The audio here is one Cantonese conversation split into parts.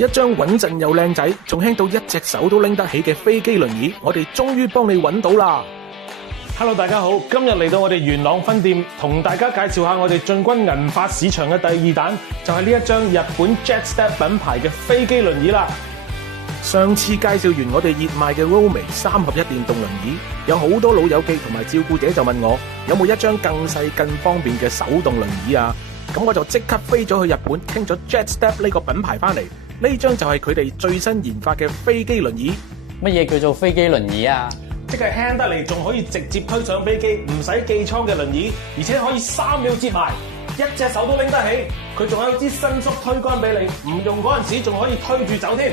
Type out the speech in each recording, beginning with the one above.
一張穩陣又靚仔，仲輕到一隻手都拎得起嘅飛機輪椅，我哋終於幫你揾到啦！ Hello， 大家好，今日嚟到我哋元朗分店，同大家介紹下我哋進軍銀髮市場嘅第二彈，就係呢一張日本 JetStep 品牌嘅飛機輪椅啦。上次介紹完我哋熱賣嘅 Rollme 3合1電動輪椅，有好多老友記同埋照顧者就問我，有冇一張更細更方便嘅手動輪椅啊？咁我就即刻飛咗去日本，傾咗 JetStep 呢個品牌翻嚟。呢張就係佢哋最新研發嘅飛機輪椅。乜嘢叫做飛機輪椅啊？即係輕得嚟，仲可以直接推上飛機，唔使寄艙嘅輪椅，而且可以3秒摺埋，一隻手都拎得起。佢仲有支伸縮推桿俾你，唔用嗰陣時仲可以推住走添。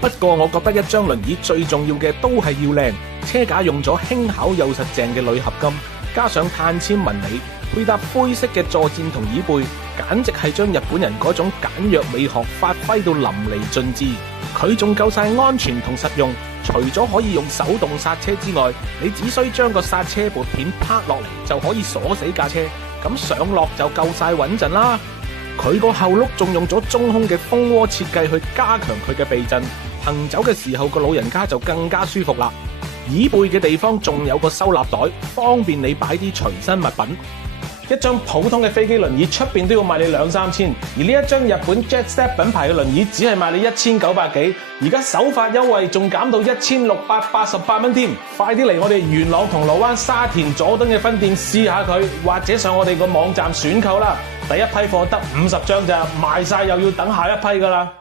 不過我覺得一張輪椅最重要嘅都係要靚，車架用咗輕巧又實淨嘅鋁合金，加上碳纖紋理，配搭灰色嘅坐墊同椅背，簡直係將日本人嗰種簡約美學發揮到淋漓盡致。佢仲夠晒安全同實用，除咗可以用手動剎車之外，你只需將個剎車撥片拍落嚟就可以鎖死架車，咁上落就夠晒穩陣啦。佢個後轆仲用咗中空嘅蜂窩設計去加強佢嘅避震，行走嘅時候個老人家就更加舒服啦。椅背嘅地方仲有個收納袋，方便你擺啲隨身物品。一張普通嘅飛機輪椅出邊都要賣你2-3千，而呢一張日本 JetStep 品牌嘅輪椅只係賣你1900幾，而家首發優惠仲減到1688蚊添。快啲嚟我哋元朗銅鑼灣沙田佐敦嘅分店試下佢，或者上我哋個網站選購啦。第一批貨得50張咋，賣晒又要等下一批噶啦。